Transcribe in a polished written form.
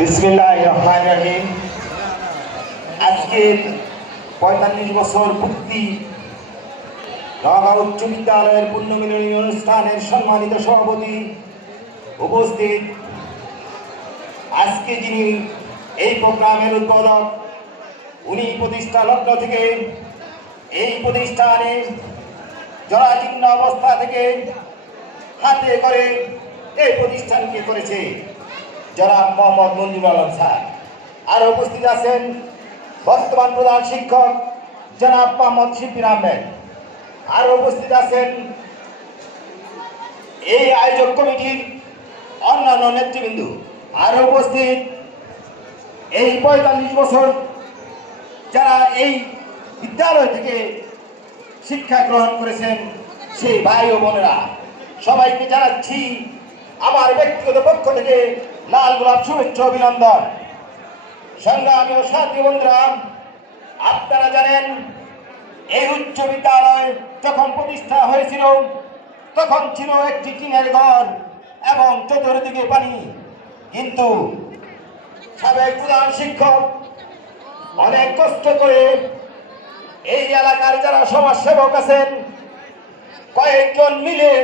বিসমিল্লাহির রহমানির রহিম। আজকে ৪৫ বছর পূর্তি নওগাঁ উচ্চ বিদ্যালয়ের পুণ্যমিলনী অনুষ্ঠানের সম্মানিত সভাপতি উপস্থিত, আজকে যিনি এই প্রোগ্রামের উদ্বোধক, উনি প্রতিষ্ঠা লগ্ন থেকে এই প্রতিষ্ঠানে জরাজীর্ণ অবস্থা থেকে হাতে করে এই প্রতিষ্ঠানকে করেছে জনাব মোহাম্মদ মঞ্জুর আলম স্যার। আর উপস্থিত আছেন বর্তমান প্রধান শিক্ষক জনাব মোহাম্মদ শিবির আহমেদ। আর উপস্থিত আছেন এই আয়োজক কমিটির অন্যান্য নেতৃবৃন্দ। আর উপস্থিত এই ৪৫ বছর যারা এই বিদ্যালয় থেকে শিক্ষা গ্রহণ করেছেন সেই ভাই ও বোনেরা, সবাইকে জানাচ্ছি আমার ব্যক্তিগত পক্ষ থেকে লাল গোলাপ শুভেচ্ছা অভিনন্দন। সংগ্রামী ও সাথী বন্ধুরা, আপনারা জানেন এই উচ্চ বিদ্যালয় যখন প্রতিষ্ঠা হয়েছিল তখন ছিল একটি টিনের ঘর এবং চতুর্দিকে পানি। কিন্তু সাবেক প্রধান শিক্ষক অনেক কষ্ট করে এই এলাকার যারা সমাজসেবক আছেন কয়েকজন মিলে